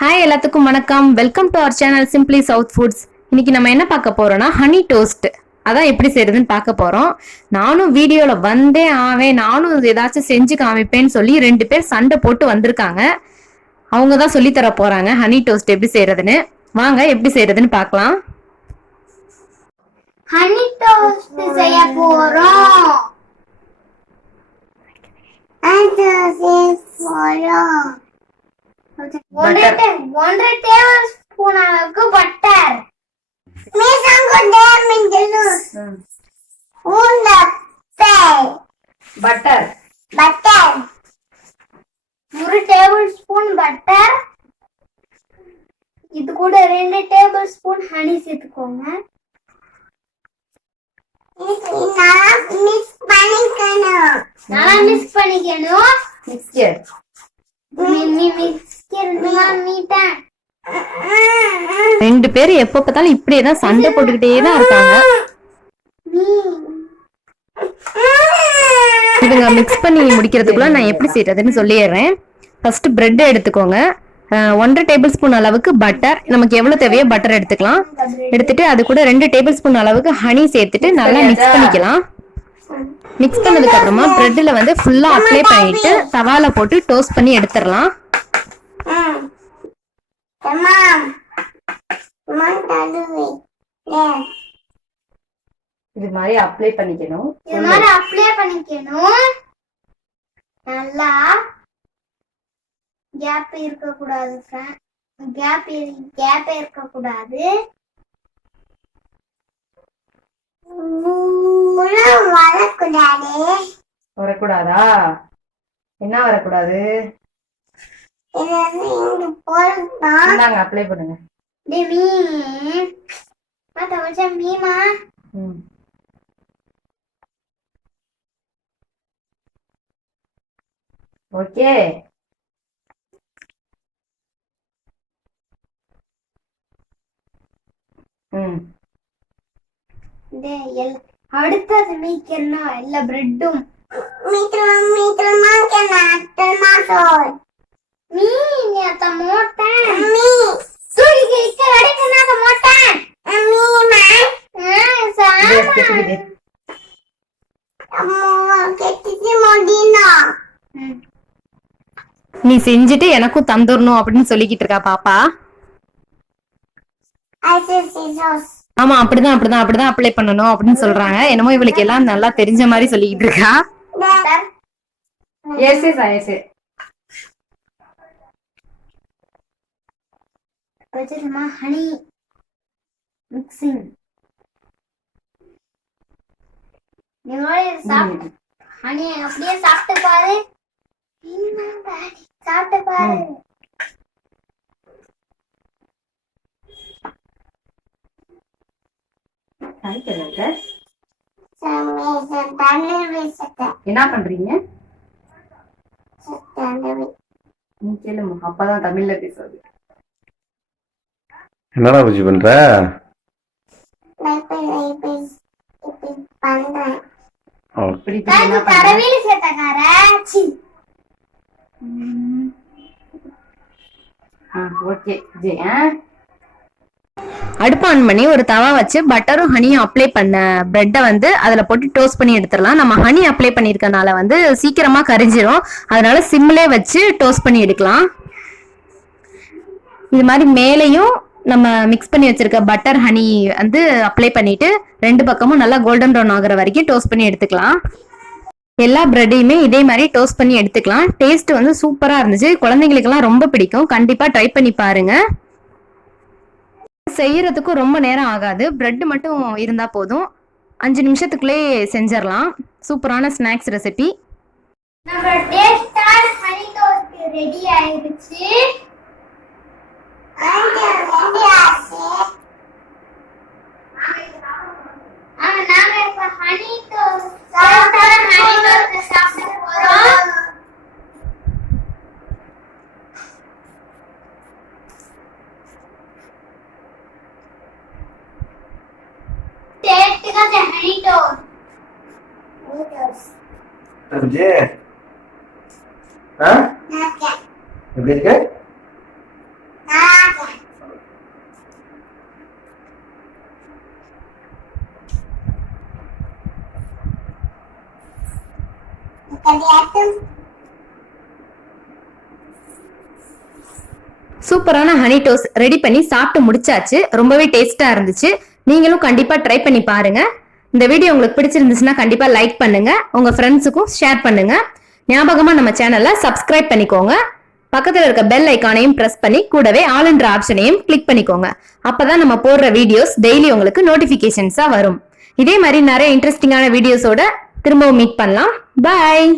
Hi எல்லாத்துக்கும் வணக்கம். Welcome to our channel Simply South Foods. இன்னைக்கு நம்ம என்ன பார்க்க போறோம்னா ஹனி டோஸ்ட். அதான் எப்படி செய்யறதுன்னு பார்க்க போறோம். நானும் வீடியோல வந்தே ஆவேன், நானும் ஏதாச்சும் செஞ்சு காமிப்பேன்னு சொல்லி 2 பேர் சண்டை போட்டு வந்திருக்காங்க. அவங்க தான் சொல்லி தர போறாங்க ஹனி டோஸ்ட் எப்படி செய்யறதுன்னு. வாங்க எப்படி செய்யறதுன்னு பார்க்கலாம். ஹனி டோஸ்ட் செய்ய போறோம். ஒன்றரை டேபிள் ஸ்பூன் அளவுக்கு பட்டர், பட்டர் ஒரு டேபிள் ஸ்பூன் பட்டர். இது கூட 2 டேபிள் ஸ்பூன் ஹனி சேர்த்துக்கோங்க. நல்லா மிக்ஸ் பண்ணிக்கணும். மிக்ஸ்சர் ரெண்டு பேரும் எப்ப பார்த்தாலும் இப்படியேதான் சண்டை போட்டுக்கிட்டே தான் இருக்காங்க. இதுங்க மிக்ஸ் பண்ணி முடிக்கிறதுக்குள்ள நான் எப்படி செய்யறதுன்னு சொல்லிடுறேன். ஃபர்ஸ்ட் பிரெட் எடுத்துக்கோங்க. 1.5 டேபிள் ஸ்பூன் அளவுக்கு பட்டர், நமக்கு எவ்வளவு தேவையோ பட்டர் எடுத்துக்கலாம். எடுத்துட்டு அது கூட 2 டேபிள் ஸ்பூன் அளவுக்கு ஹனி சேர்த்துட்டு நல்லா மிக்ஸ் பண்ணிக்கலாம். மிக்ஸ் பண்ணதுக்கு அப்புறமா பிரெட்ல வந்து ஃபுல்லா அப்ளை பண்ணிட்டு தவால போட்டு டோஸ்ட் பண்ணி எடுத்துடலாம். இது மாதிரி அப்ளை பண்ணிக்கணும். நல்லா கேப் இருக்க கூடாது. கேப் இருக்க கூடாது. வரக்கூடாதா? என்ன வரக்கூடாது? அப்ளை பண்ணுங்க. மீமா ஓகே. அடுத்தது மீக்கணும் எல்லா பிரெட்டும். நீ செஞ்சுட்டு எனக்கும் தந்துடணும் அப்படின்னு சொல்லிக்கிட்டு இருக்கா பாப்பா. ஆமா அப்படிதான் அப்ளை பண்ணணும் அப்படின்னு சொல்றாங்க. என்னமோ இவளுக்கு எல்லாம் நல்லா தெரிஞ்ச மாதிரி சொல்லிக்கிட்டு இருக்கா. Honey mixing. ஹனி அப்படியே சாப்பிட்டு பாரு. சாப்பிட்டு பாரு. என்ன பண்றீங்க? நீ கேளுமா, அப்பதான் தமிழ்ல பேசுறது. என்னடா பூஜை பண்ற? அடுப்பு ஆன் பண்ணி ஒரு தவா வச்சு பட்டரும் ஹனியும் அப்ளை பண்ண பிரெட்டை வந்து அதுல போட்டு டோஸ்ட் பண்ணி எடுத்துடலாம். நம்ம ஹனி அப்ளை பண்ணிருக்கனால வந்து சீக்கிரமா கரிஞ்சிரும். அதனால சிம்லே வச்சு டோஸ்ட் பண்ணி எடுக்கலாம். இது மாதிரி மேலையும் நம்ம மிக்ஸ் பண்ணி வச்சிருக்க பட்டர் ஹனி வந்து அப்ளை பண்ணிட்டு 2 பக்கமும் நல்லா கோல்டன் ப்ரௌன் ஆகுற வரைக்கும் டோஸ்ட் பண்ணி எடுத்துக்கலாம். எல்லா பிரெட்டையுமே இதே மாதிரி டோஸ்ட் பண்ணி எடுத்துக்கலாம். டேஸ்ட் வந்து சூப்பரா இருந்துச்சு. குழந்தைங்களுக்கெல்லாம் ரொம்ப பிடிக்கும். கண்டிப்பா ட்ரை பண்ணி பாருங்க. செய்யறதுக்கும் ரொம்ப நேரம் ஆகாது. பிரெட் மட்டும் இருந்தா போதும். 5 நிமிஷத்துக்குள்ளே செஞ்சிடலாம். சூப்பரான ஸ்நாக்ஸ் ரெசிபி. நம்ம டேஸ்டான ஹனி டோஸ்ட் ரெடி ஆயிடுச்சு. நாங்க இப்ப ஹனி டோஸ்ட் சாப்பிட போறோம். டேஸ்டிகா ஹனி டோஸ்ட். சப்ஜி எப்படி இருக்கு? சூப்பரான ஹனி டோஸ்ட் ரெடி பண்ணி சாப்பிட்டு முடிச்சாச்சு. ரொம்பவே டேஸ்டா இருந்துச்சு. நீங்களும் கண்டிப்பா ட்ரை பண்ணி பாருங்க. இந்த வீடியோ உங்களுக்கு பிடிச்சிருந்துச்சுன்னா கண்டிப்பா லைக் பண்ணுங்க, உங்க ஃப்ரெண்ட்ஸுக்கும் ஷேர் பண்ணுங்க. ஞாபகமா நம்ம சேனலை சப்ஸ்கிரைப் பண்ணிக்கோங்க. பக்கத்துல இருக்க பெல் ஐக்கானையும் பிரஸ் பண்ணி கூடவே ஆல் என்ற ஆப்ஷனையும் கிளிக் பண்ணிக்கோங்க. அப்பதான் நம்ம போடுற வீடியோஸ் டெய்லி உங்களுக்கு நோட்டிபிகேஷன்ஸா வரும். இதே மாதிரி நிறைய இன்ட்ரெஸ்டிங்கான வீடியோஸோட திரும்பவும் மீட் பண்ணலாம். பாய்.